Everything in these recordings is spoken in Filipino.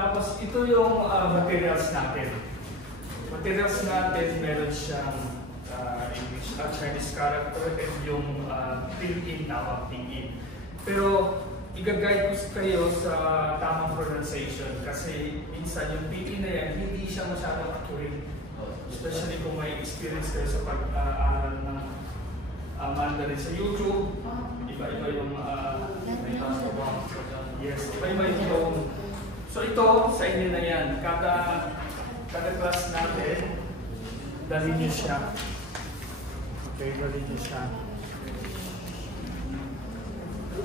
Tapos ito yung materials natin. Materials natin, meron siyang English at Chinese character and yung fill-in tawag tingin. Pero i-guide ko kayo sa tamang pronunciation kasi minsan yung fill-in na yan, hindi siya masyadong accurate. Especially kung may experience kayo sa pag-aaral ng Mandarin sa YouTube, iba-iba yung yes, iba-iba yung so ito, sa inyo na yan. Kada class natin, dalhin niyo siya. Okay, dalhin niyo siya.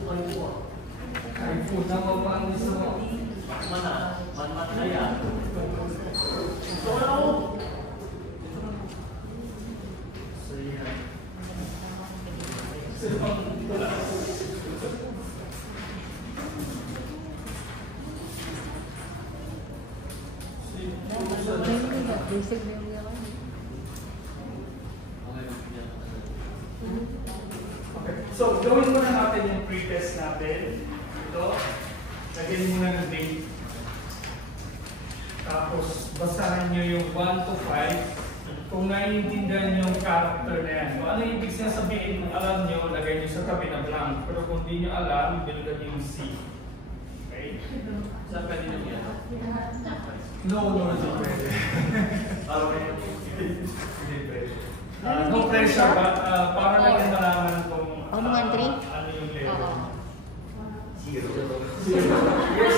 Ay po, namamang gusto mo. Mana na yan. So yan. Okay, so gawin muna natin yung pre-test natin. Ito, lagyan muna ng date. Tapos basahin nyo yung 1 to 5. Kung naiintindihan yung character na yan. Kung ano yung ibig niya sabihin, kung alam nyo, lagay nyo sa tabi na blank. Pero kung hindi nyo alam, bilagyan nyo yung C. Okay? Saan pwede nyo yan? No, hindi pwede. Hindi pwede. No pressure, but para lang yung malaman kung ano yung level. Zero. Yes.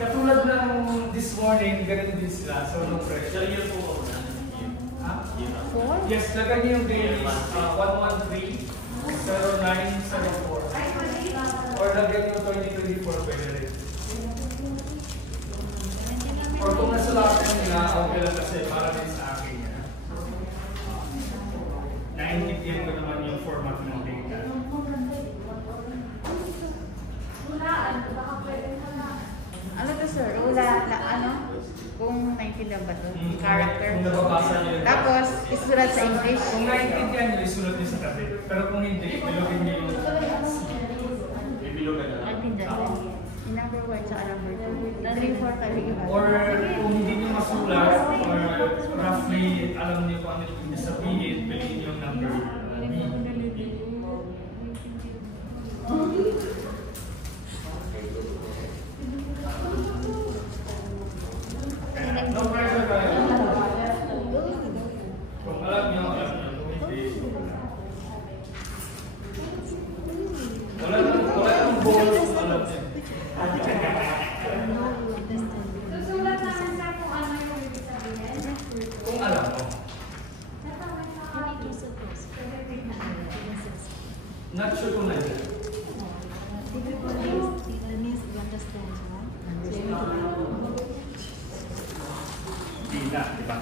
Katulad ng this morning, ganun din sila. So no pressure. Year po ako na. Yes, lagay niyo yung dailies 113, 0904. Or lagay niyo 2024 pwede rin. Or kung nasulatan nila, okay lang kasi para din sa akin yan. Naintindihan ko naman yung format ng data. Ano to sir? Ano? Kung naintindihan ba ito? Character? Kung nababasa niyo yun. Tapos, isulat sa English? Kung naintindihan niyo, isulat niyo sa tabi. Pero kung hindi, bilogin niyo yung Bibilogan na. Naintindihan. Number 1 sa number 2. 3, 4, 5, or kung hindi niyo masulat, or roughly alam niyo kung ano yung ibig sabihin, piliin niyo yung number B. No pressure tayo. Kung alam niyo, alam niyo. Kung hindi, wala nang bonus, alam niyo. Susulat naman sa kung ano yung ibig sabihin. Kung alam mo. Not sure kung nandiyan. Hindi na, di ba?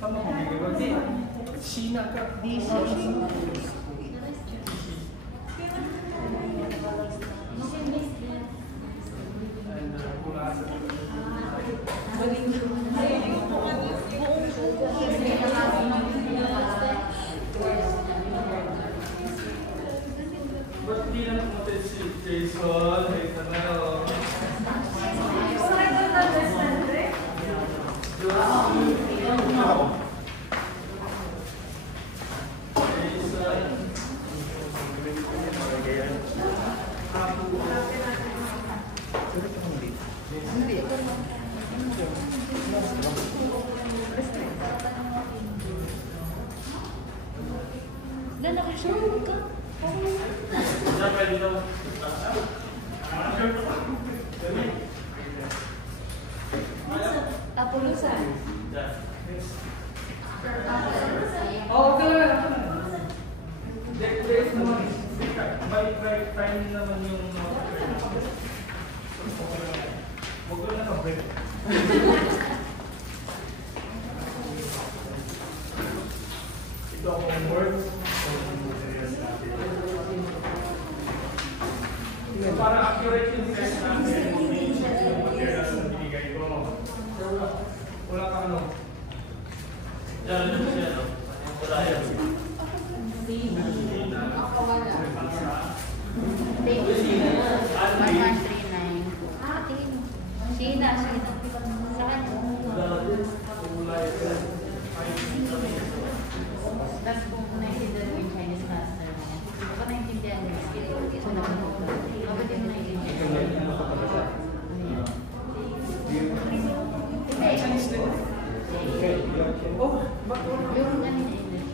Tama ko, hindi. China ka. Ba't di na natin si Jason? Hey, Tanero. Saan pwede nyo? Tapulusan. Oh, okay lang. There's no time naman yung huwag ko na ka-break. Ito ako ang words. So, para accurate yung test natin, i-check yung materials na binigay ko. Wala kang ano. Diyan, ano siya, no? Wala yan. Thank you. 1139. Sheena. Sa kanya. Tapos kung naintindihan mo yung Chinese master mo, baka naintindihan mo yung skill. So, bakit yung naintindihan mo? Hindi. Oh, bakit wala? Yung ano yung English.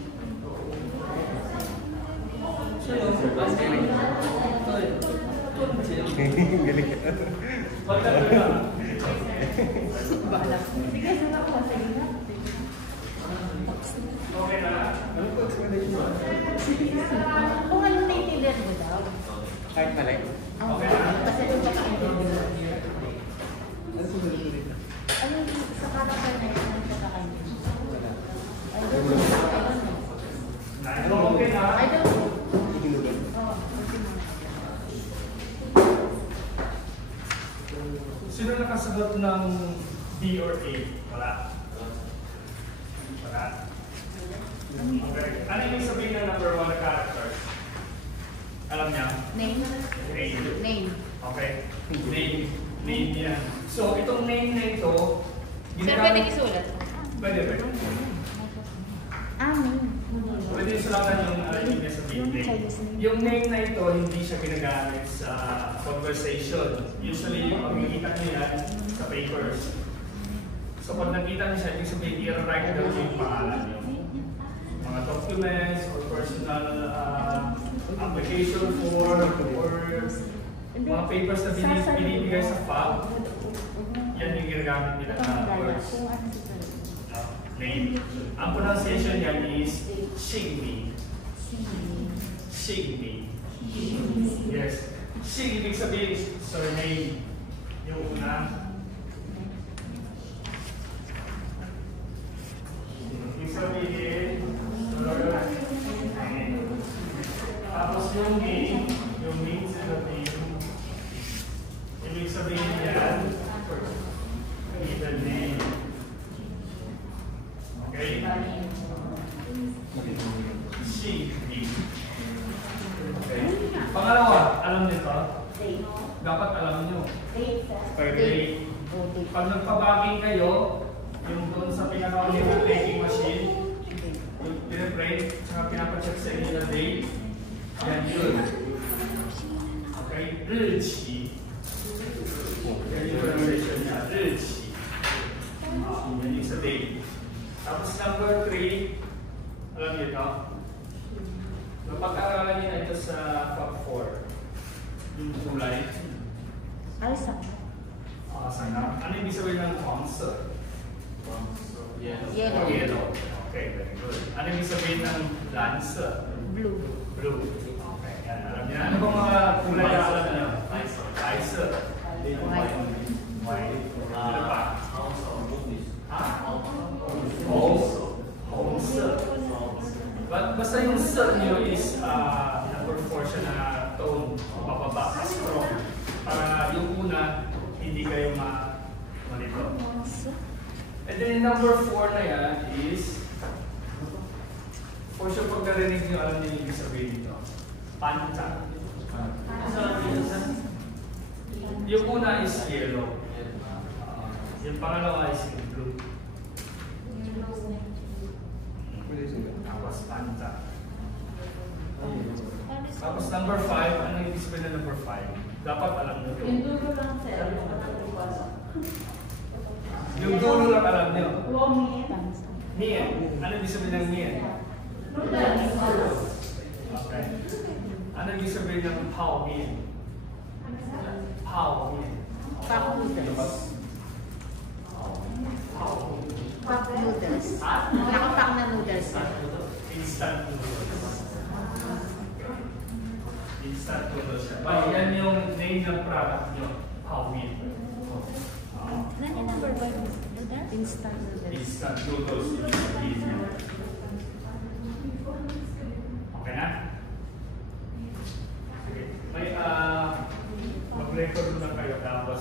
Galing. Bahala. Sige, sana ako sa iyo. Okay na? Ano po explanation? Kung anong naintindihan mo daw. Kahit pala. Okay na? Kasi yung pagkaintindihan mo. Ano po ulit? Ano yung sa character na yun ang pagkakaintindihan? Wala. I don't know. Okay na? I don't know. Iginugan. Oo. Sino nakasagot ng B or A? Wala. Wala. Okay. Ano yung sabihin ng number 1 na character? Alam niya? Name? Name. Name. Okay. Name. Name yan. So, itong name na ito, Sir, pwede isulat? Pwede, pwede. Name. Pwede isulatan yung yun niya sa name. Yung name na ito, hindi siya ginagamit sa conversation. Usually, makikita niyo yan sa papers. So, pag nakita niyo siya, ibig sabihin, i-write daw yung pangalan niyo. Mga documents or personal application form or mga papers na binibigay sa file, yan yung ginagamit nila na words. Name. Ang pronunciation yan is Shigmi. Shigmi. Yes. Shig, ibig sabihin surname. Yung una. Ibig sabihin, tapos yung name sa name. Ibig sabihin yan, middle name. Okay? Shigmi. Okay. Pangalawa, alam niyo to? Dapat alam niyo. Date. Pag nagpabaging kayo, yung doon sa pinaka-ulit ng taking machine, yung pinaprint, saka pinapacheck sa inyo na date, yan yun. Okay? Richi. Yan yung pronunciation niya. Richi. Yan yung sa date. Tapos number 3, alam niyo ito? Napag-aralan niyo na ito sa Fab 4. Yung kulay. Ay, sa Sana. Ano yung ibig sabihin ng concert? Yes. Yellow. Yellow. Okay, very good. Ano yung ibig sabihin ng lance? Blue. Blue. Okay, yan. Alam niyo na. Ano bang mga kulay na alam niyo? Ice. White. White. Ano pa? Ha? Homes. Basta yung sa niyo is number 4 siya na tone. Pababa. Strong. Para yung una, hindi kayo malito. And then number 4 na yan is, for sure pag narinig nyo, alam niyo yung ibig sabihin nito. Pancha. Yung una is yellow. Yung pangalawa is blue. Tapos pancha. Tapos number 5, ano yung ibig sabihin na number 5? Dapat alam nyo ito. Yung dulo lang, sir. Yung dulo lang alam nyo. Womi. Nien. Ano ibig sabihin ng nien? Okay. Ano ibig sabihin ng pao mien? Pao mien. Pack noodles. Pao. Pack noodles. Nakapack na noodles. Instant noodles. Instant noodles siya. But yan yung name ng product nyo. Pao mien. Ano yung number 1? Instant noodles. Instant noodles. Ibig sabihin niya. Okay na? Sige. May mag-record lang kayo. Tapos,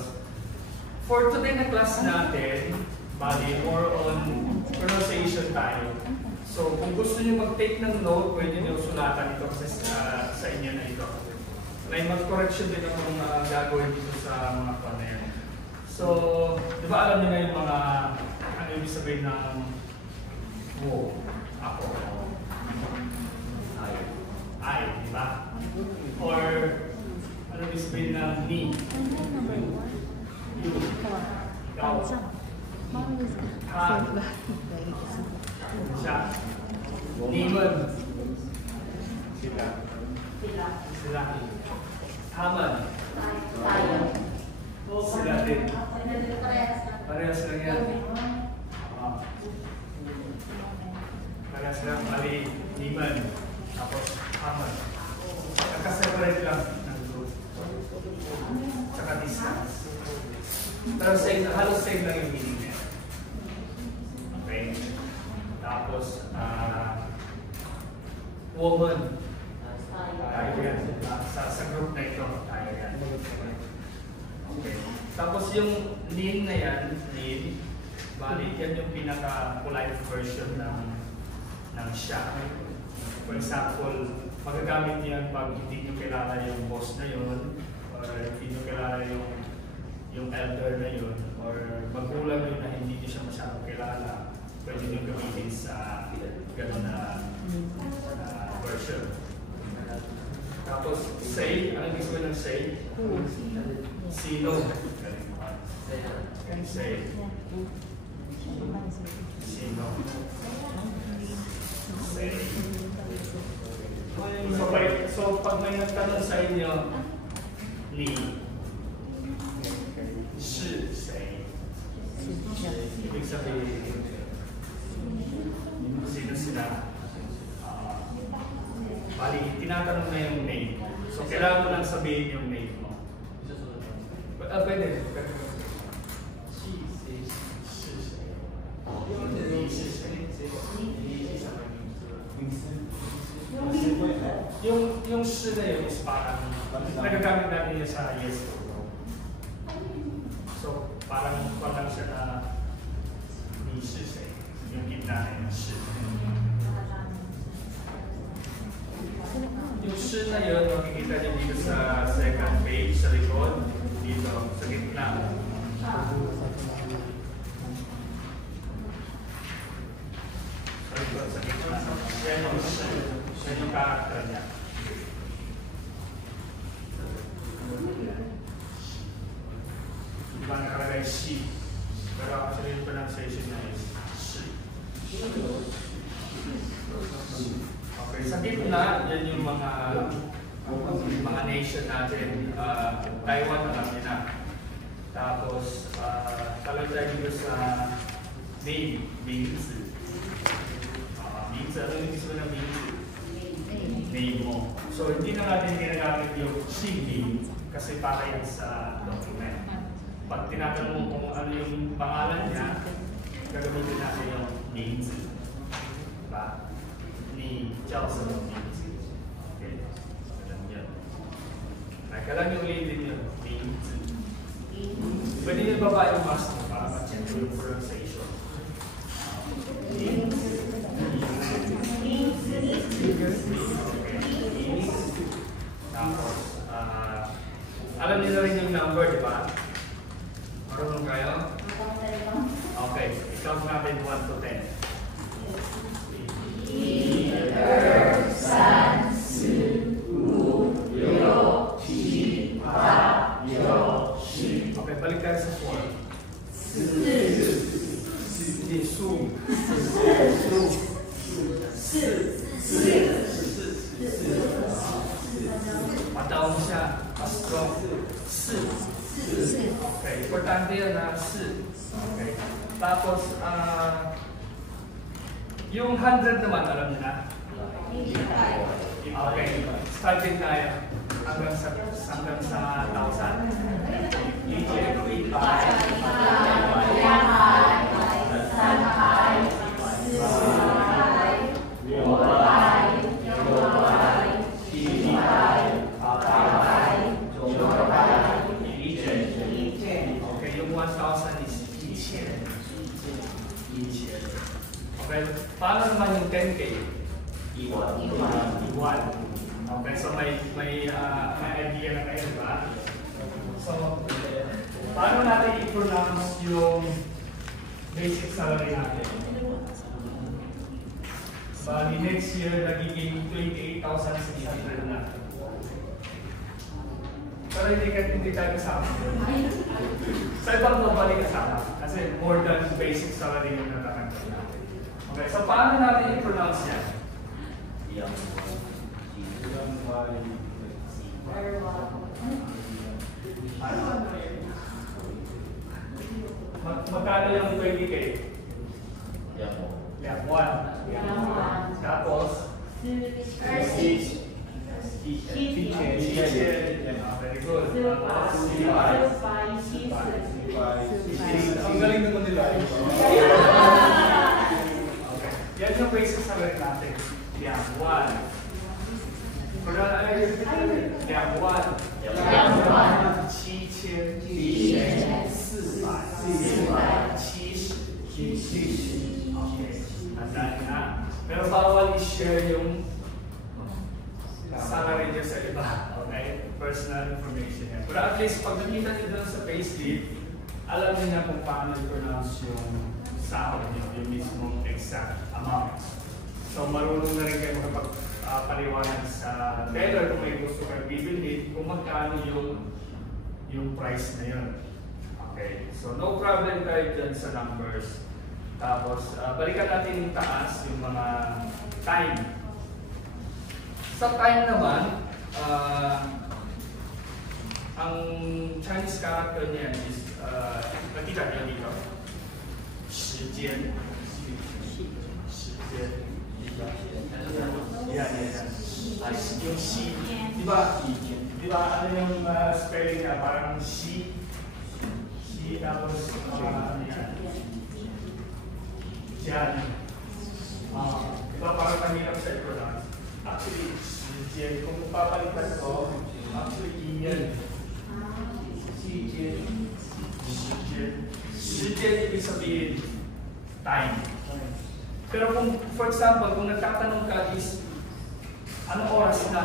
for today na class natin, bali, more on pronunciation tayo. So, kung gusto nyo mag-take ng note, pwede nyo sulatan ito kasi sa inyo na ito. May mag-correction din akong gagawin dito sa mga panel. So, di ba alam niyo na yung mga, ano yung sabihin ng wo, ako, I, di ba? Or, ano yung sabihin ng me, you, ikaw, han, siya, niman, sila, haman, sila din. Parehas lang yan. Parehas lang, mali, niman, tapos haman. Nakaseparate lang ng group. Tsaka distance. Pero halos same lang yung meaning niya. Okay? Tapos, woman. Tayo yan. Sa group na ito, tayo yan. Okay. Tapos yung lean na yan, lean, bali yan yung pinaka-polite version ng siya. For example, magagamit yan pag hindi nyo kilala yung boss na yun, or hindi nyo kilala yung elder na yun, or magulang yun na hindi nyo siya masyadong kilala, pwede nyo gamitin sa gano'n na version. Tapos, say, ano ibig sabihin ng say? Sino? And say. Sino? Say. So, pag may nagtanong sa inyo, ni, si, say. Ibig sabihin, sino sila? Bali, tinatanong na yung name mo. So, kailangan mo lang sabihin yung name mo. Pwede. Yung shi na yun is parang, nagagamit natin yun sa yes. So, parang siya na ni shi say. Yung gitna na yung shi. Yung shi na yun, makikita nyo dito sa second page, sa likod, dito, sa gitna. Sa gitna. Yan yung shi. Yan yung character niya. Diba nakalagay she? Pero actually yung pronunciation niya is she. Okay, sa gitna, yan yung mga nation natin. Taiwan na kami na. Tapos, talagay tayo dito sa name, Mingzi. Mingzi, ano yung gusto ng Mingzi? Name mo. So, hindi na natin ginagamit yung Xing kasi para yan sa document. Pag tinatanong mo kung ano yung pangalan niya, gagamitin natin yung Mingzi. Diba? Ni Jiao什么名字? Okay. Alam yan. Ay, kailangan yung ulitin yun. Mingzi. Pwede nyo baba yung mask mo para ma-check yung pronunciation. Mingzi. Tapos, alam niyo na rin yung number, di ba? Marunong kayo? Okay, i-count natin 1 to 10. 1、2、3、4、5、6、7、8、9、10。Okay, balik tayo sa 4. Pataw mo siya, strong. 4. Okay, importante yun na 4. Okay. Tapos, yung 100 naman, alam niyo na? Okay, starting tayo hanggang sa 1,000. yung 10K? Iwan. Iwan. Okay, so may idea na kayo, di ba? So, paano natin i-pronounce yung basic salary natin? Bali, next year, nagiging 28,600 na. Pero hindi tayo kasama. Sa ibang company kasama. Kasi more than basic salary yung natatanggap natin. Okay, so paano natin i-pronounce yan? Magkano yung 20K? Yeah, 1. Tapos? Very good. Ang galing naman nila. Okay. Yan yung basic salary natin. Yeah, 1. Yeah, 1. 7,470. Okay. Tandaan na. Pero bawal i-share yung salary niya sa iba. Okay? Personal information yan. Pero at least pag nakita niyo doon sa payslip, alam niyo na kung paano i-pronounce yung sahod niyo, yung mismong exact amount. So marunong na rin kayo makapag-paliwanag sa teller kung may gusto kayo bibili, kung magkano yung price na yun. Okay? So no problem tayo dyan sa numbers. Tapos balikan natin yung taas, yung mga time. Sa time naman, ang Chinese character niya is, nakita niyo dito, 时间. Yan. Yung shi, di ba? Ano yung spelling niya? Parang shi, tapos ano yan? Diyan. Di ba parang mahirap sa i-pronounce? Actually, 时间, kung papalitan ko, actually, yan. 时间, ibig sabihin, time. Pero kung, for example, kung nagtatanong ka is, anong oras na?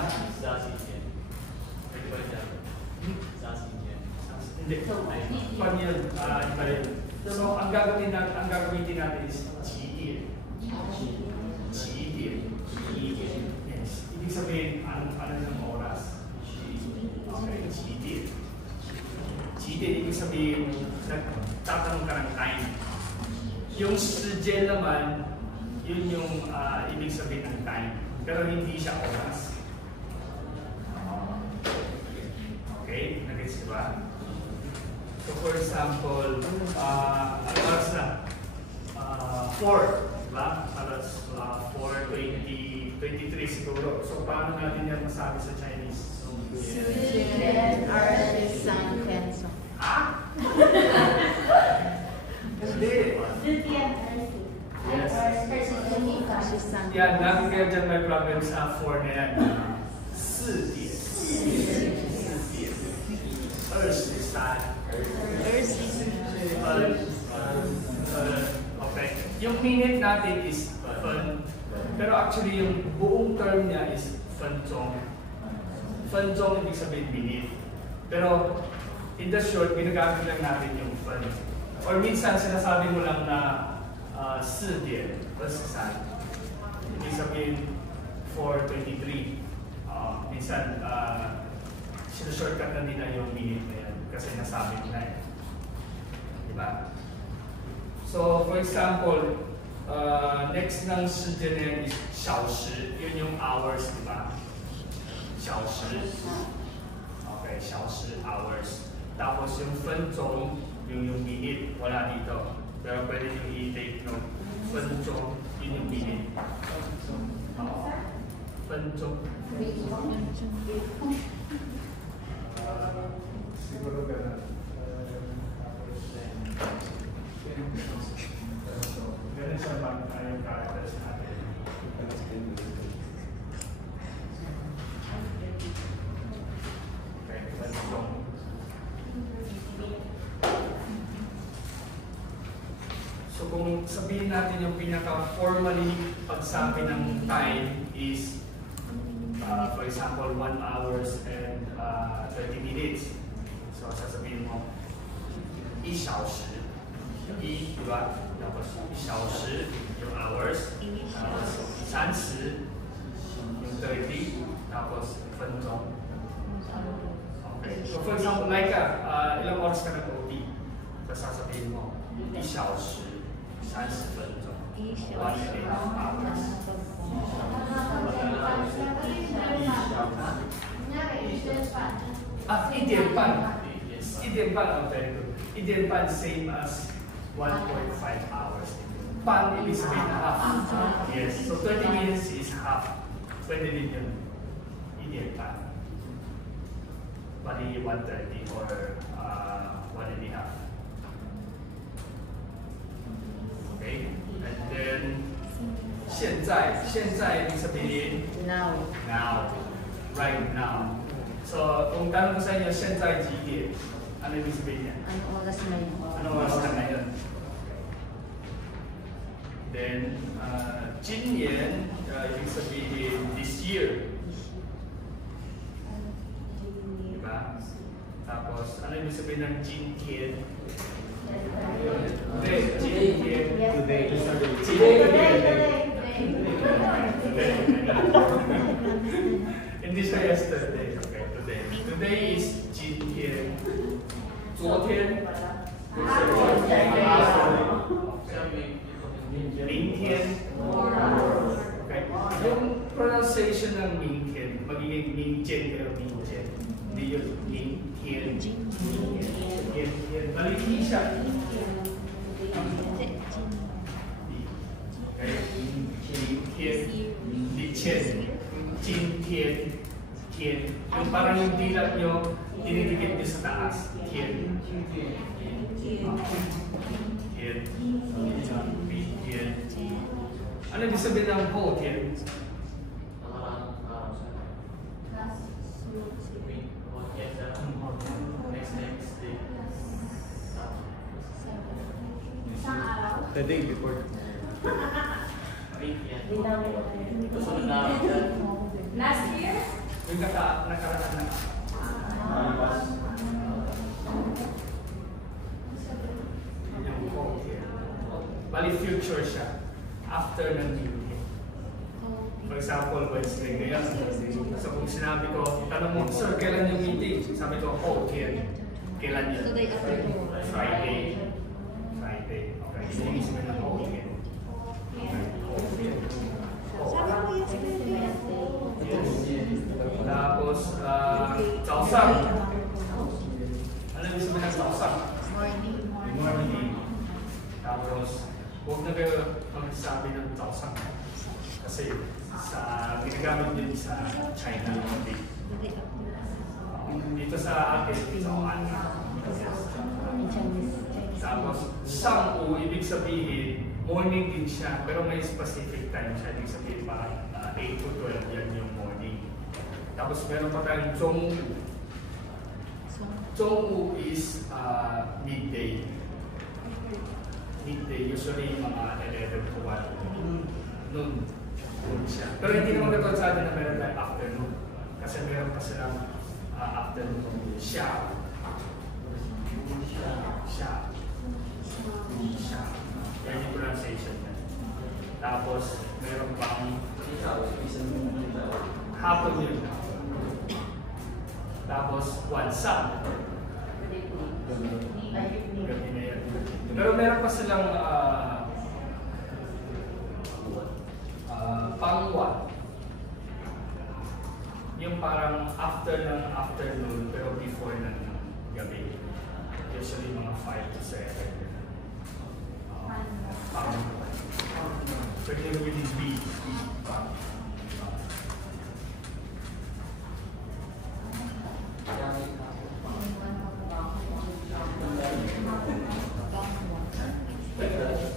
Hindi. Pag yun, iba yun. So, ang gagawin natin is GE. Yes. Ibig sabihin, ano ng oras? Okay, GE. Ibig sabihin, nagtatanong ka ng time. Yung 时间 naman, yun yung ibig sabihin ng time. Pero hindi siya oras. Okay? Nag-gets ba? So for example, ano oras na? 4. Diba? Alas 4:23 siguro. So paano natin yan masabi sa Chinese? Hindi. Yes. Yan, lagi kayo dyan may problem sa 4 na yan. 4点. 23. Okay. Yung minute natin is分. Pero actually yung buong term niya is 分钟. 分钟ibig sabihin minute. Pero in the short, ginagamit lang natin yung 分. Or minsan sinasabi mo lang na 4点23. Ibig sabihin 4:23. Minsan shortcut na nila yung minute na yan kasi nasabi nila yan. Diba? So for example, next ng 时间 na yan is 小时. Yun yung hours, diba? 小时. Okay, 小时, hours. Tapos yung 分钟, yung minute, wala dito. Pero pwede yung i-take note. 分钟, yun yung minute. 分钟. Siguro ganun. Ganun siya yung characters natin. Okay, 分钟. So kung sabihin natin yung pinaka-formally pagsabi ng time is for example 1 hours and 30 minutes. So sasabihin mo 1小时 1, diba? Tapos 1小时yung hours, tapos 30 yung 30, tapos 1 分钟. Okay. So for example, like ilang oras ka nag-OT? So sasabihin mo 1小时30分钟 1.5 hours. Ah, 1.5. 1.5, okay. 1.5 same as 1.5 hours. Pan ibig sabihin na half. Yes. So 30 minutes is half. Pwede din yun. 1.5. Bali 130 or 1.5. Okay? And then 现在ibig sabihin Now. right now. So kung tanong ko sa inyo 现在几点? Ano ibig sabihin niya? Anong oras na yun? Anong oras na ngayon? Then 今年 ibig sabihin this year. Diba? Tapos ano ibig sabihin ng 今天? Today. 今天. Hindi siya yesterday. Okay, today. Today is 今天. 昨天. Ming Tian. Okay. Yung pronunciation ng Ming Tian, magiging Ming Tian pero Ming Tian. Hindi yun Ming Tian. Mali siya. Okay. Ming Tian. Li Tian. Jin Tian. Tian. Yung parang yung dilat nyo, dinidikit nyo sa taas. Tian. Tian. Tian. Ano ibig sabihin ng ho, Tian? The day before. Last year? Yung nakaraan na. Yung ho, Tian. Bali future siya. After ng meeting. For example, Wednesday ngayon. So kung sinabi ko, tanong mo, sir, kailan yung meeting? Sabi ko, oh, Tian. Kailan yun? Today afternoon. Friday. Okay. Hindi sabihin ng oh, Tian. Tapos, 早上. Ano yung sabihin ng 早上? Morning. Tapos, huwag na kayo magsabi ng 早上. Kasi ginagamit din sa China. Dito sa atin, 早安. Tapos, 上午, ibig sabihin, morning din siya, pero may specific time siya. Ibig sabihin parang 8 to 12, yan yung morning. Tapos meron pa tayong 中午. 中午 is midday. Midday, usually mga 11 to 1. Noon siya. Pero hindi naman katulad sa atin na meron tayong afternoon. Kasi meron pa silang afternoon. Siya. Yan yung pronunciation niya. Tapos, meron pang hapon yun. Tapos, wansan. Gabi na yan. Pero meron pa silang pangwa. Yung parang after ng afternoon, pero before ng gabi. Usually mga 5 to 7. Pwede yung with B.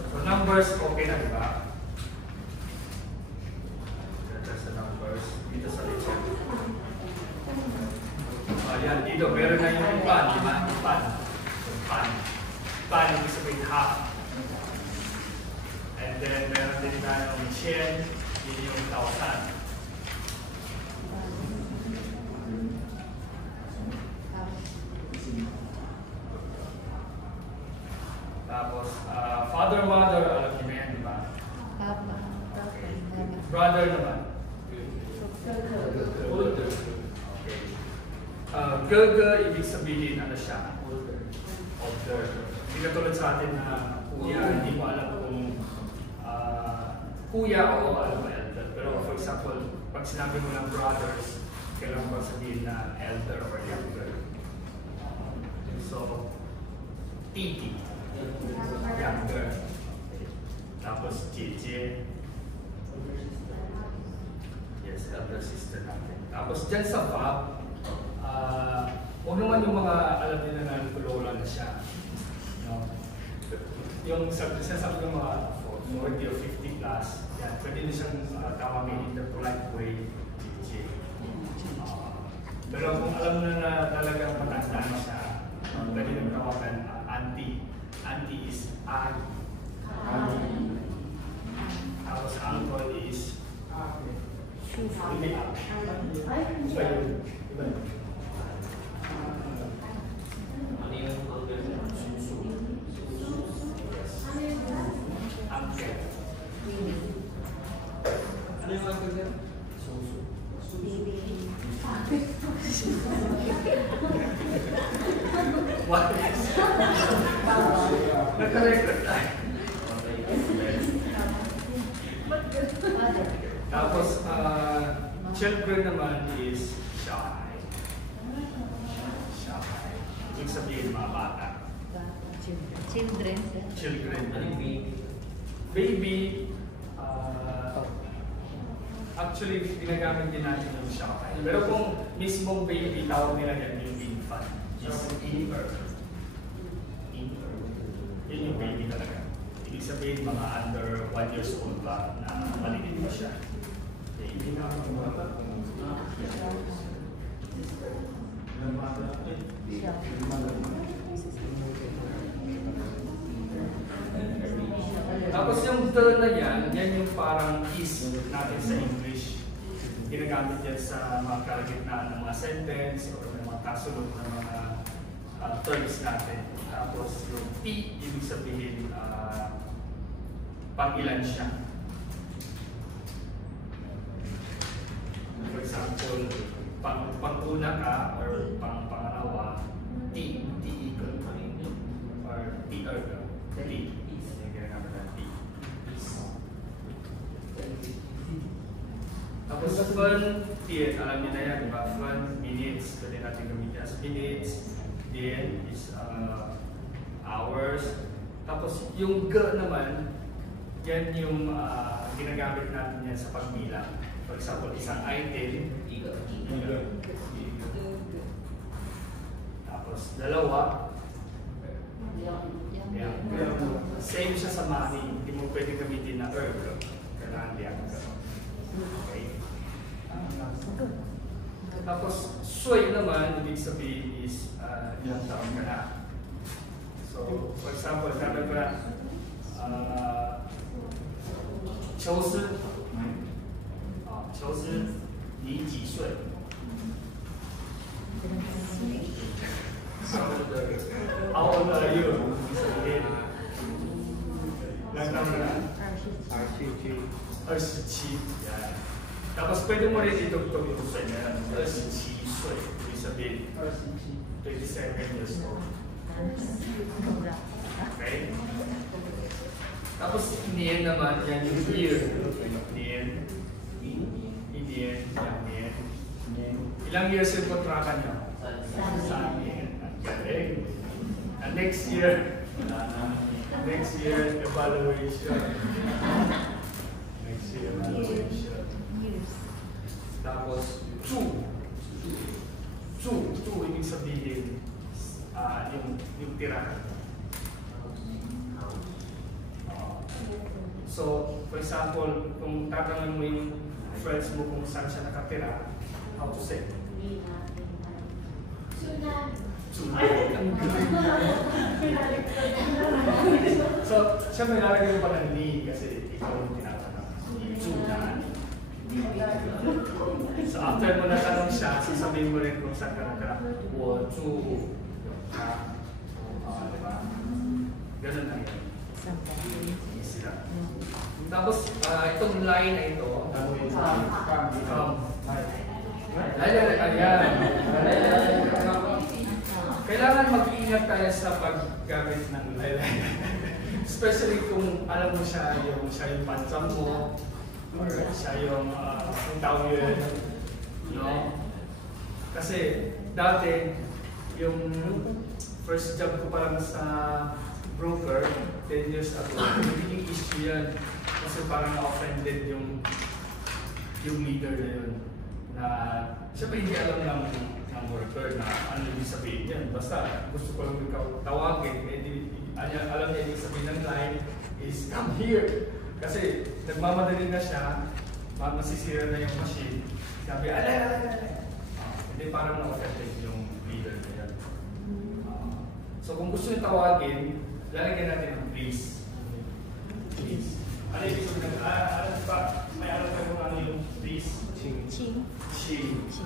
So numbers, okay na, di ba? That's the numbers. Dito sa lechon. Ayan, dito, meron na yung pan, di ba? Pan. Pan, ibig sabihin half. And then meron din tayong Chen, yun yung Taosan. Tapos, father, mother, alam niyo na yan, di ba? Okay. Brother naman. Older. Okay. Gaga, ibig sabihin, ano siya? Older. Hindi katulad sa atin na kuya, hindi mo alam kung kuya o alam mo elder. Pero for example, pag sinabi mo ng brothers, kailangan mo sabihin na elder or younger. So, titi. Younger. Tapos, jeje. Yes, elder sister natin. Tapos, dyan sa Fab, huwag naman yung mga alam nila na lola na siya. No? Yung sabi ng mga 40 or 50 plus, yan, pwede na siyang tawagin in the polite way, jeje. Pero kung alam na talagang matanda na siya, pwede nang tawagan auntie. Auntie is aunt. Tapos uncle is hindi iba yun. Ano yung older? Uncle. Ano yung older? What is nakarecord tayo. Tapos, children naman is shy. Shy. Ibig sabihin, mga bata. Children. Children. Ano yung baby? Baby, actually, ginagamit din natin yung shy. Pero kung mismong baby, tawag nila yan yung infant. Is infant. Yun yung baby talaga. Ibig sabihin, mga under 1 years old ba na maliit pa siya. Baby na. Tapos yung the na yan yung parang is natin sa English. Ginagamit yan sa mga kalagitnaan ng mga sentence o ng mga kasunod ng mga terms natin. Tapos yung T, ibig sabihin pang-ilan siya. For example, pang-una ka or pang-pangalawa, T equal to or T-er ka. T. Yung ginagamit ng T. Tapos fun, alam niyo na yan, di ba? Fun, minutes, pwede natin gamitin as minutes. Then is hours. Tapos yung G naman, yan yung ginagamit natin yan sa pagbilang. For example, isang item, tapos dalawa, yan. Same siya sa money, hindi mo pwede gamitin na herb. Kailangan liyak ka. Okay? Tapos, soy naman, ibig sabihin is ilang taon ka na. So, for example, sabi ko na, 求师，求师，你几岁？ How old are you? Ilang taon ka na? 27. Yan. Tapos pwede mo rin itugtog yung sa inyo. 27 岁. Ibig sabihin, 27 years old. Okay? Tapos niyan naman, yan yung year. Niyan. Niyan. Yan. Ilang years yung kontrata nyo? Sa amin. Galing. And next year, next year, evaluation. Next year, evaluation. Tapos, two, ibig sabihin, yung tira. So, for example, kung tatanungin mo yung friends mo kung saan siya nakatira, how to say? So, siyempre lalagyan mo pa ng ni kasi ikaw yung tinatanong. Tsunan. So, after mo natanong siya, sasabihin mo rin kung saan ka nagka. Wotsu. Diba? Ganun lang yan. Easy lang. Tapos, itong line na ito, ang gagawin sa kailangan mag-iingat tayo sa paggamit ng line. Especially kung alam mo siya yung pansam mo, or siya yung tawag, no? Kasi dati, yung first job ko pa lang sa broker, 10 years ago, naging issue yan. Kasi parang na-offended yung leader na yun. Na siyempre hindi alam ng worker na ano yung sabihin yan. Basta gusto ko lang ikaw tawagin, alam niya yung sabihin ng line is come here. Kasi nagmamadali na siya, masisira na yung machine. Sabi, alay. Hindi parang na-offended yung leader na yan. So kung gusto niyo tawagin, lalagyan natin ng please. Please. Ano yung gusto niyo? Alam ba? May alam kayo kung ano yung please? Ching. Ching.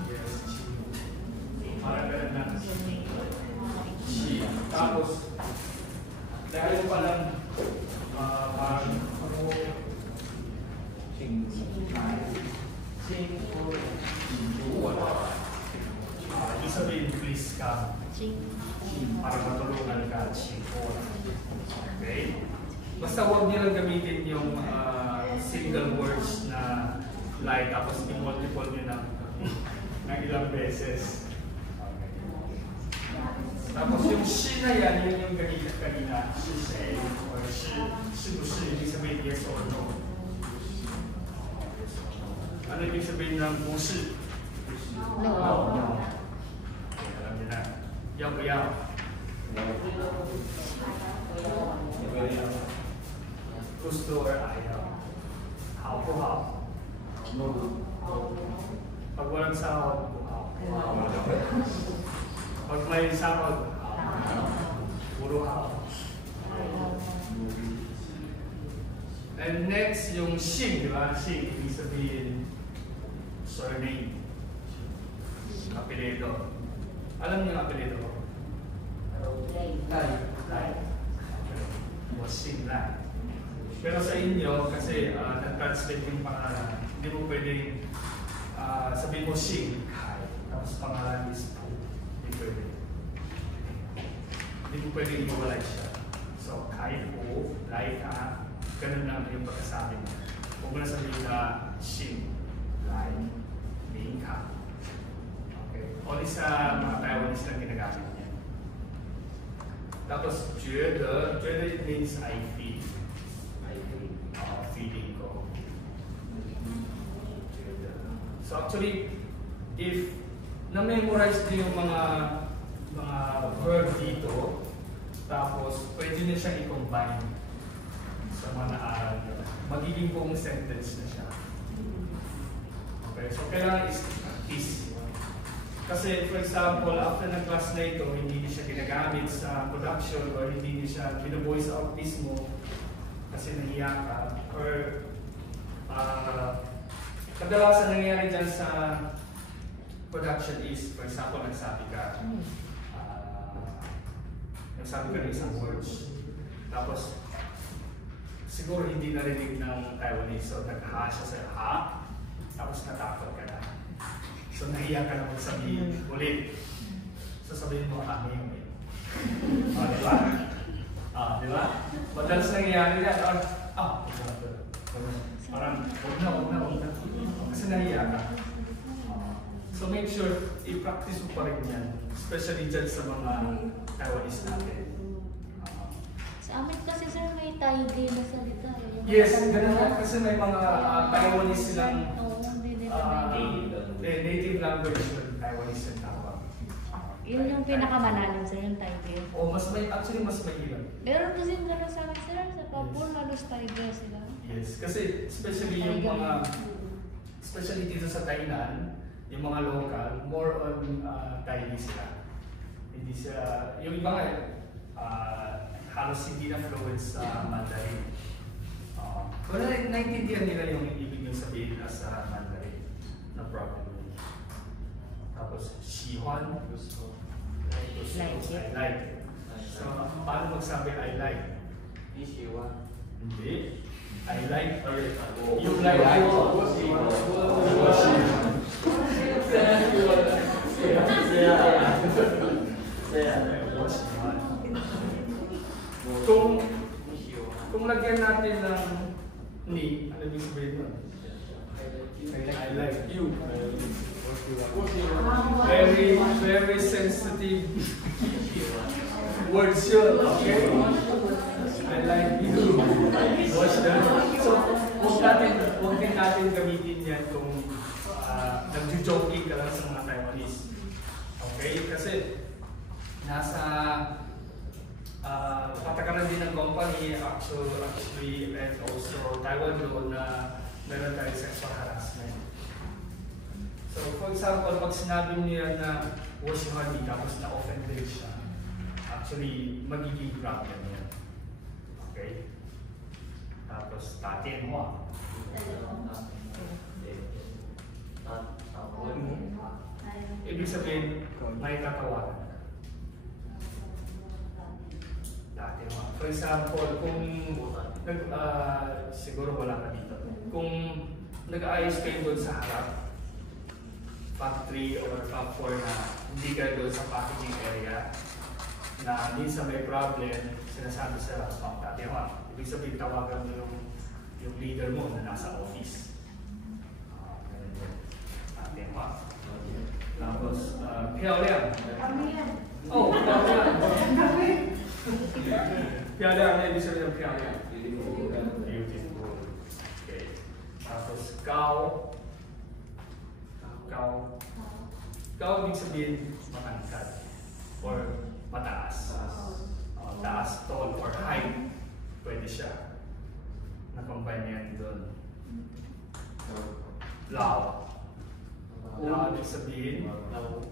Yes, ching. Parang ganun na. Ching. Tapos, dahil mo palang parang ching. Ibig sabihin, please ka. Ching. Para matulungan ka, ching. Okay? Basta huwag niyo lang gamitin yung single words na like, tapos i-multiple nyo ng ilang beses. Okay. Tapos yung shi na yan, yun yung kanina. Shi say, or shi bu shi, ibig sabihin yes or no. Ano ibig sabihin ng bu shi? No. Okay, alam niyo na. Yaw ba yaw? Gusto or ayaw? How po how? Pag walang sahod, pag may sahod, puro how. And next, yung Xing, di ba? Xing, ibig sabihin, surname. Apelido. Alam niyo ang apelido ko? Lai. O Xing Lai. Pero sa inyo, kasi nag-translate yung pangalan, hindi mo pwedeng sabihin mo Xing Kai, tapos pangalan is Po. Hindi pwede. Hindi mo pwedeng iwalay siya. So, Kai Po, Lai Ka, ganun lang yung pagkasabi mo. Huwag mo na sabihin na Xing, Lai, Ming Ka. Okay. Only sa mga Taiwanese lang ginagamit niya. Tapos, 觉得 it means I feel. Feeling ko. So actually, if na-memorize niyo yung mga verb dito, tapos pwede niyo siyang i-combine sa mga naaral niyo, magiging buong sentence na siya. Okay, so kailangan is. Kasi for example, after ng class na ito, hindi niyo siya ginagamit sa production or hindi niyo siya bina-voice out mismo, kasi nahiya ka, or kadalasan nangyayari dyan sa production is, for example, nagsabi ka ng isang words, tapos siguro hindi narinig ng Taiwanese, so nagha siya sa ha, tapos natakot ka na. So nahiya ka na magsabihin ulit. So sabihin mo, amin. Diba? Diba? Madalas nangyayari yan. Parang, huwag na. Kasi nahiya ka. So make sure, i-practice mo pa rin yan. Especially dyan sa mga Taiwanese natin. Sa amin kasi sir, may Taide na salita. Yes, ganun nga. Kasi may mga Taiwanese silang native language ng Taiwanese yung tawag. Yun yung pinakamalalim sa yung Taide. Actually mas mahirap. Meron kasi gano'n sa akin sir, sa Papua, halos Taide sila. Yes, kasi especially yung especially dito sa Tainan, yung mga local, more on Taide sila. Hindi siya, yung iba nga, halos hindi na fluent sa Mandarin. Pero naintindihan nila yung ibig yung sabihin sa Mandarin. No problem. Tapos, Shihuan, gusto. Like it. I like it. So, paano magsabi I like? Hindi. I like or you like it. Kung lagyan natin ng ni, ano ibig sabihin nun? I like you. Very sensitive words yun, okay? I like you. Watch that. So, huwag din natin gamitin yan kung nag-joking ka lang sa mga Taiwanese. Okay? Kasi nasa patakaran din ng company actually and also Taiwan law na meron tayo sexual harassment. So, for example, pag sinabi niya na was yung honey tapos na-offended siya, actually, magiging problem yan. Okay? Tapos, tatin mo. Ibig sabihin, may tatawagan. Tatin mo. For example, kung siguro wala ka dito. Kung nag-aayos kayo doon sa harap, Fab 3 or Fab 4 na hindi ka doon sa packaging area, na minsan may problem, sinasabi sa pagtatiwa. Ibig sabihin, tawagan mo yung leader mo na nasa office. Tatiwa. Tapos, piyaoliang. Oh, piyaoliang. Piyaoliang, ibig sabihin ng piyaoliang. Beautiful. Okay. Tapos, kao. Kao, ibig sabihin, matangkad. Or mataas. Taas, tall, or height. Pwede siya. Na-combine yan doon. Lao. Lao, ibig sabihin. Lao.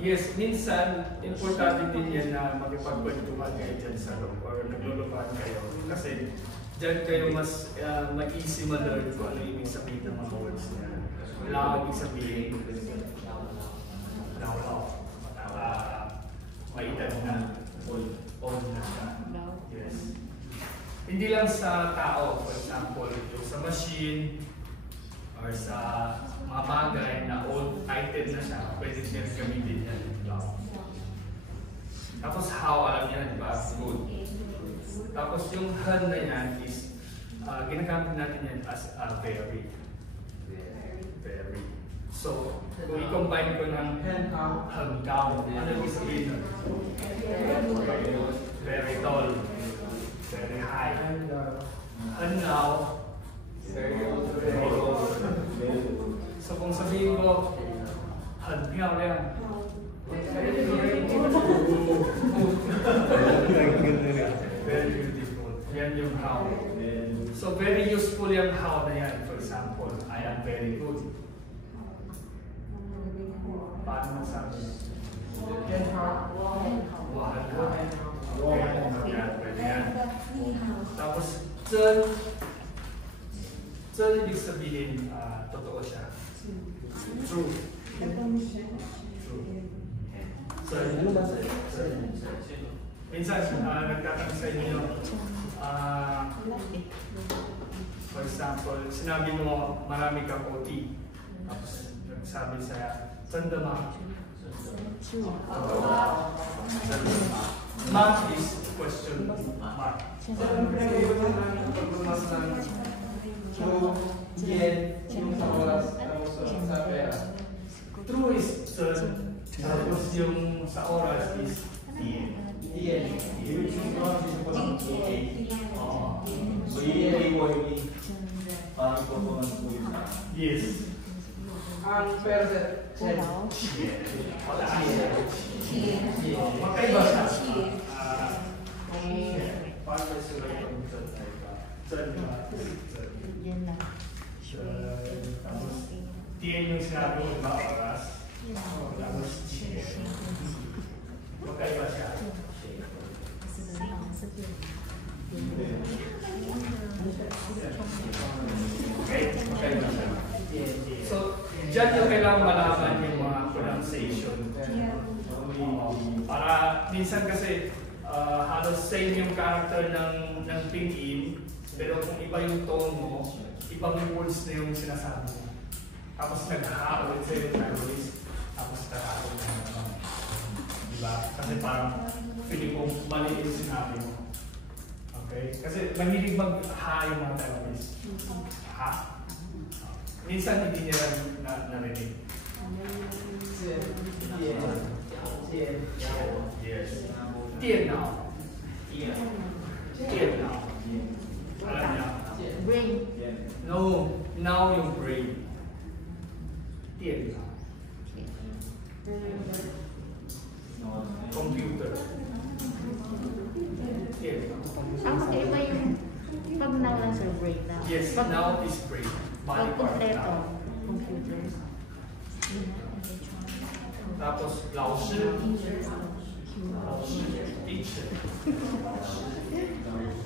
Yes, minsan, importante din yan na makipagkwentuhan kayo dyan sa room or naglulupahan kayo. Kasi dyan kayo mas mag-easy ma-learn kung ano ibig sabihin ng mga words niya. Wala ibig sabihin. Lao. May edad na. Old na siya. Yes. Hindi lang sa tao, for example, yung sa machine or sa mga bagay na old item na siya, pwede siya gamitin yan. Tapos how, alam niya, di ba? Good. Tapos yung han na yan is, ginagamit natin yan as a very. So, kung i-combine ko ng hanggang, ano yung sabihin nun? Very tall, very high. Hangaw, very old. So, kung sabihin ko, hangaw lang. Very beautiful. Yan yung how. So, very useful yung how na yan. For example, I am very good. Paano masabi? Tapos, Zhen ibig sabihin, totoo siya. True. Minsan, nagtatanong sa inyo, for example, sinabi mo marami kang OT. Tapos, nagsabi sa'yo, Sandama. Mark is question mark. Pagbumas ng true, yen, yung sa oras, sa pera. True is turn, tapos yung sa oras is yen. Yung oras is po ng 2A. So, yen ay parang performance po yun. Yes. Ang pera magkaiba siya. Paano sulat yung Tapos, tiyan yung sinabi mo iba oras. Tapos, chicken. Magkaiba siya. Okay? Magkaiba siya. So, dyan yung kailangan malaman yung mga pronunciation. Para minsan kasi halos same yung character ng pinyin, pero kung iba yung tone mo, ibang words na yung sinasabi mo. Tapos nag-hahaon sa'yo yung terrorist, tapos nag-hahaon na naman. Diba? Kasi parang feeling ko mali yung sinabi mo. Okay? Kasi mahilig mag-ha yung mga terrorist. Ha? Minsan hindi nila narinig. Yes. Tiyan now. Tiyan now. Alam niya? Brain. No. Now yung brain. Tiyan now. Computer. Tiyan now. Ang magkaiba yung pag now lang sa brain na. Yes, Pag now is brain. Body part kompleto, now. computer. Tapos, 老师. Teacher.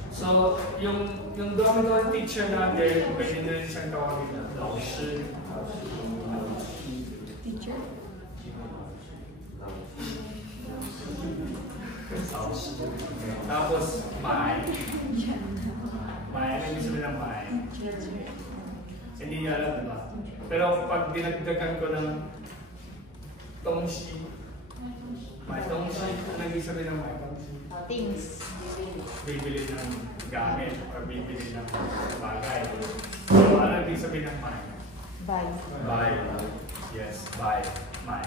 So, yung domino teacher natin, pwede na rin siyang tawagin na 老师. Teacher? 老师. Tapos, my. My, ano yung sabihin ng my? Hindi niya alam, diba? Pero pag dinagdagan ko ng tongshi, may tongshi, ano yung sabihin ng may tongshi? Things. Bibili ng gamit or bibili ng bagay. So, ano yung sabihin ng may? Buy. Buy. Yes, buy. My.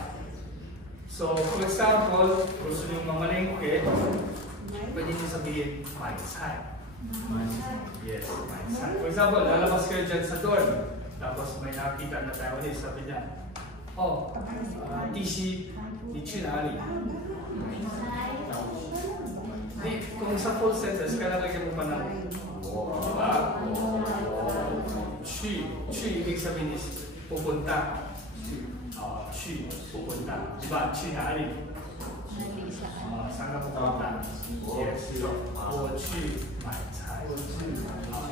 So, for example, gusto nyo mamalengke, pwede nyo sabihin, my side. Yes, my side. For example, lalabas kayo dyan sa dorm, tapos may nakita na Taiwanese, sabi niya, oh, Tishi, ni去哪里? Di, kung sa full sentence, kailangan lagyan mo pa ng diba?去, ibig sabihin is pupunta.去, pupunta. Diba? 去哪里? Saan ka pupunta? Yes. So, 我去买菜.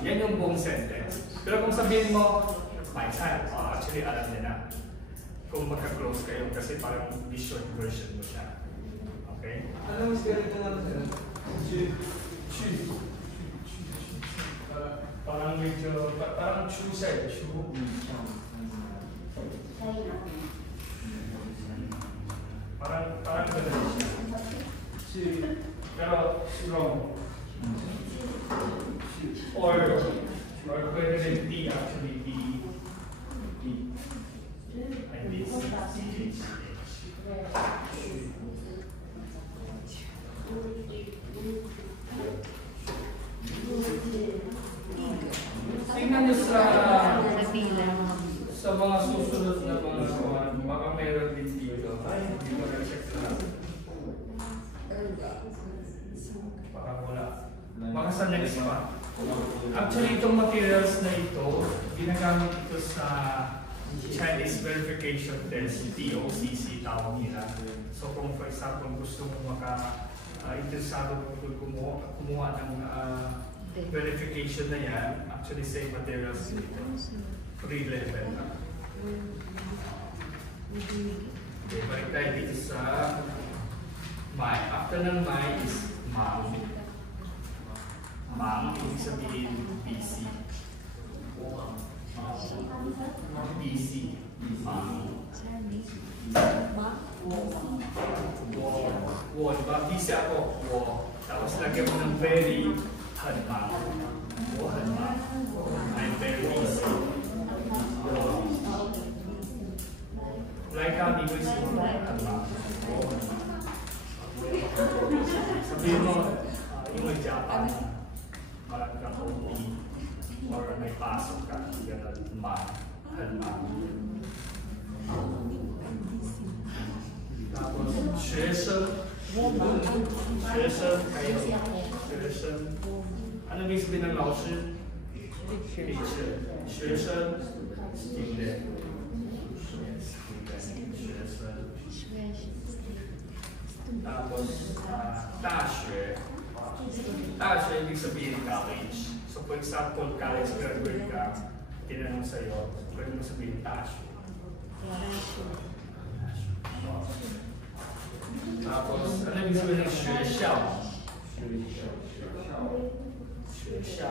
Yan yung buong sentence. Pero kung sabihin mo, 买菜, actually alam niya na. Kung magka-close kayo kasi parang the short version mo siya. Okay? Alam mo, siguro ito lang sila. Parang medyo, parang chu siya. Chu. Parang ganun siya. Pero strong. Or pwede rin D actually, D. Like this. Tingnan nyo sa mga susunod na mga kuwan, baka meron din dito. Ay, hindi ko na-check na. Baka wala. Baka sa next pa. Actually, itong materials na ito, ginagamit ito sa Chinese verification test, TOCC tawag nila. So kung for example gusto mo interesado kumuha ng verification na yan, actually same materials dito. Free level na. Okay, balik tayo dito sa my. After ng my is ma'am. Ma'am, ibig sabihin busy. Busy. Wo, diba? Busy ako. Wo. Tapos lagyan mo ng very, 很忙. Wo, 很忙. I'm very busy. Like how English is 很忙. Sabihin mo, yung may Japan, marami kang OT, or may pasok ka, gano'n, man, 很忙. Tapos, 学生, kayo, 学生. Ano ibig sabihin ng 老师? Teacher. 学生 student. Yes, student. 学生. Tapos, 大学. 大学 ibig sabihin college. So, for example, college graduate ka, tinanong sa'yo, pwede mo sabihin 大学. Tapos, ano ibig sabihin ng 学校? 学校.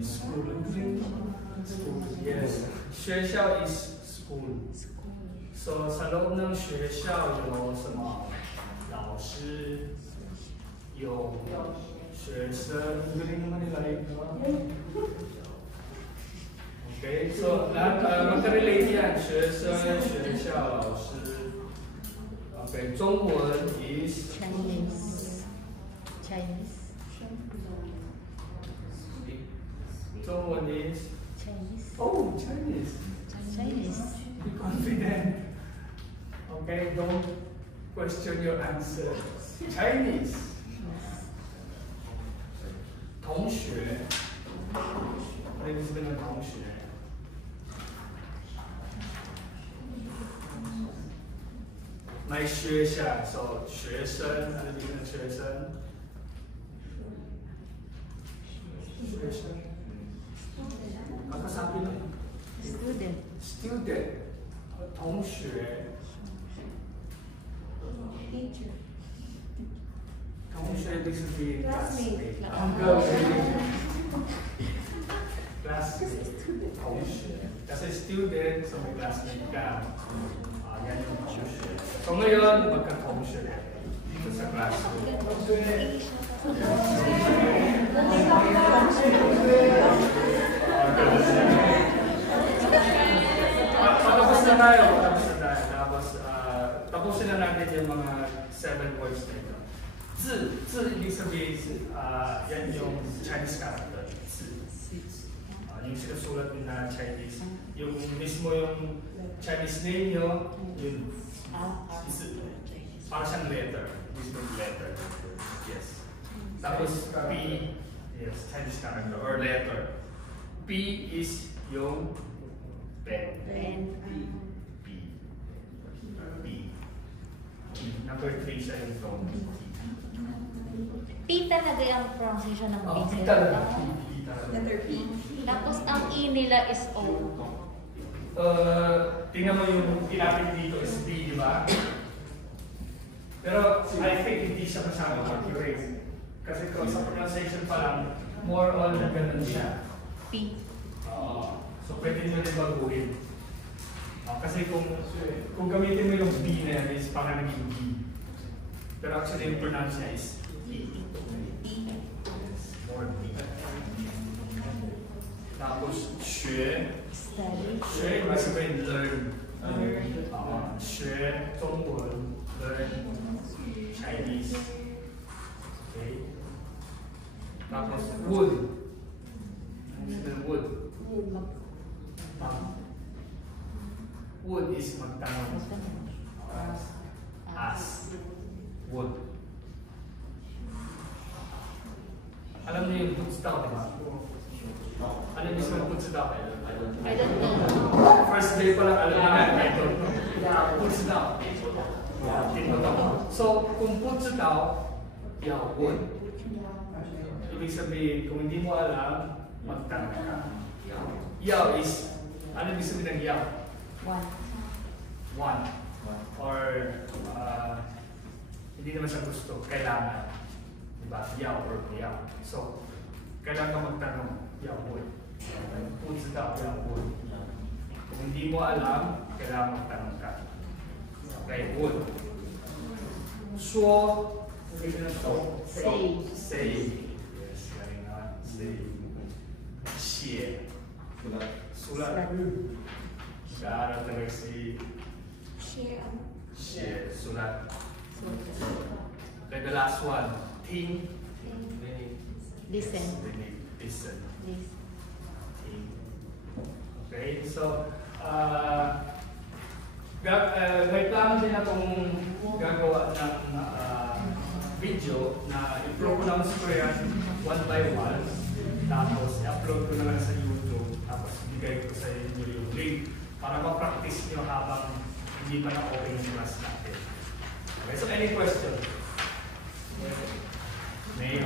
School. Yes. 学校 is school. So, sa loob ng 学校有什么？老师，有学生，galing naman nila yun. Okay, so magka-relate yan. 学生、学校、老师。Okay, 中文 is Chinese. 中文 is Chinese. oh Chinese. Be confident. Okay, don't question your answer. Chinese. 同学。那个是跟同学。My 学校 so 学生，那个跟学生。学生。Apa sabi nun? Student. 同学。同学 ibig sabihin classmate. Ang gawin. Classmate. 同学. Kasi student, so may classmate ka. Yan yung 同学. So ngayon, magka-同学dito sa classroom. Patapos na tayo. Tapusin na natin yung mga 7 words na ito. 字 ibig sabihin, yan yung Chinese character. 字. Yung sinusulat na Chinese. Yung mismo yung Chinese name nyo, yun. Parang siyang letter. Mismo letter. Yes. Tapos P, yes, Chinese character or letter. P is yung pen. P. Number 3 siya yung tone. P talaga yung pronunciation ng Oh, P. P talaga. Letter P. Tapos ang E nila is O. Tingnan mo yung tinapit dito is D, di ba? Pero I think hindi siya masyadong accurate. Kasi kung sa pronunciation pa lang, more on na ganun siya. P. So pwede nyo rin baguhin. Kasi kung gamitin mo yung B na yan, is parang naging B. Pero actually yung pronounce niya is E. More B. Tapos, 学. Study. 学 ibig sabihin learn. 学中文 learn Chinese. Okay. Tapos, wood. Ano sabihin wood? Wood is magtanong. Ask. Wood. Alam niyo yung puts down, di ba? Ano yung mismo yung puts down? I don't know. First day pa lang, alam niyo na, I don't know. Puts down. So, kung puts down, wood. Ibig sabihin, kung hindi mo alam, magtanong ka. Yaw is, ano ibig sabihin ng yaw? One. Or, hindi naman siya gusto, kailangan. Diba? Yaw or yaw. So, kailangan ka magtanong, yaw wood. Puts daw, yaw wood. Kung hindi mo alam, kailangan magtanong ka. Okay, wood.说, Say. Say. Yes, very nice. Say. 写. Sulat. Nag-aaral talaga si sulat. Okay, the last one. Think. Listen. Listen. Listen. Think. Okay, so, may plano din akong gagawa ng video na i-pronounce ko yan one by one. Tapos, i-upload ko na lang sa YouTube. Tapos, bigay ko sa inyo yung link para ma-practice nyo habang hindi pa na-open yung class natin. Okay, so any question? May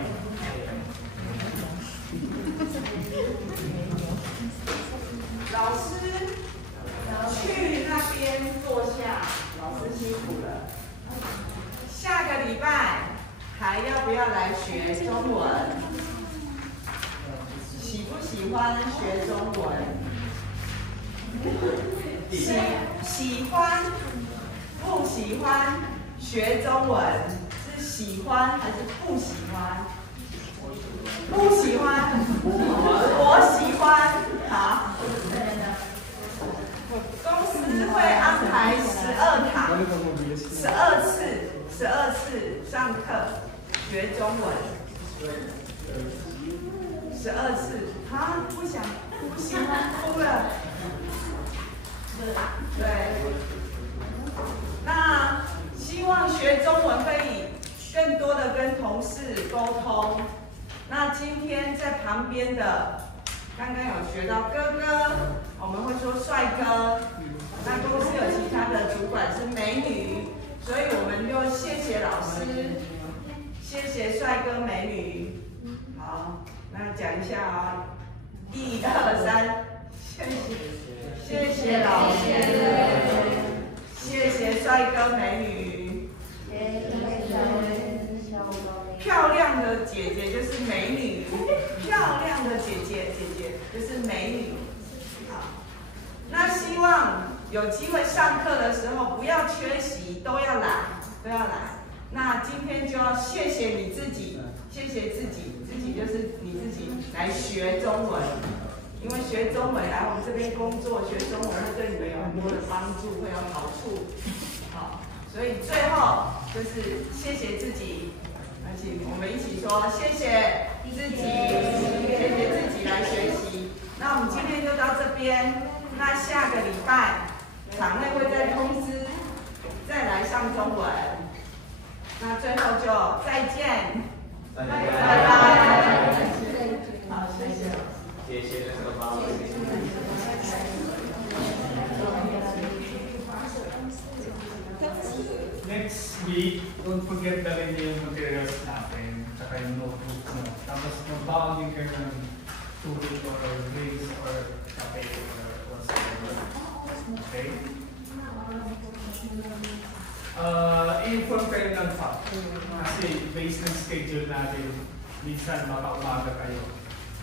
老师去那边坐下，老师辛苦了。下个礼拜还要不要来学中文？喜不喜欢学中文？喜欢不喜欢学中文？是喜欢还是不喜欢？不喜欢，我喜欢。好，公司会安排12堂，12次上课学中文，12次。啊，不喜欢哭了。对，那希望学中文可以更多的跟同事沟通。那今天在旁边的，刚刚有学到哥哥，我们会说帅哥。那公司有其他的主管是美女，所以我们就谢谢老师，谢谢帅哥美女。好，那讲一下啊，1、2、3，谢谢老师，谢谢帅哥美女。漂亮的姐姐就是美女，漂亮的姐姐就是美女。好，那希望有机会上课的时候不要缺席，都要来。那今天就要谢谢你自己，谢谢自己就是你自己来学中文，因为学中文来我们这边工作，学中文会对你们有很多的帮助，会有好处。好，所以最后就是谢谢自己。请我们一起说谢谢自己，谢谢自己来学习。那我们今天就到这边，那下个礼拜场内会再通知，再来上中文。那最后就再见，拜拜。好，谢谢。谢谢那个妈妈。Next week, don't forget na rin yung materials natin, tsaka yung notebook mo. Tapos mag-bounding kayo ng tubig or drinks or kape or whatsoever. Okay? I-inform kayo ng fact. Kasi based ng schedule natin, minsan maka-umaga kayo.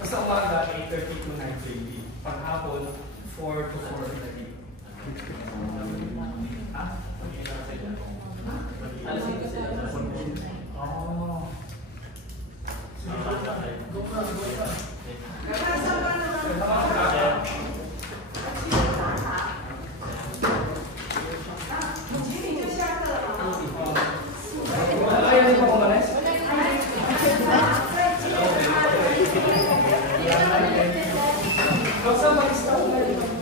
Kasi umaga, 8:30 to 9:30. Paghapon, 4 to 4:30. Oh. 赶快上班了吗？去打卡。吉米就下课了啊。Basta mag-start na yun.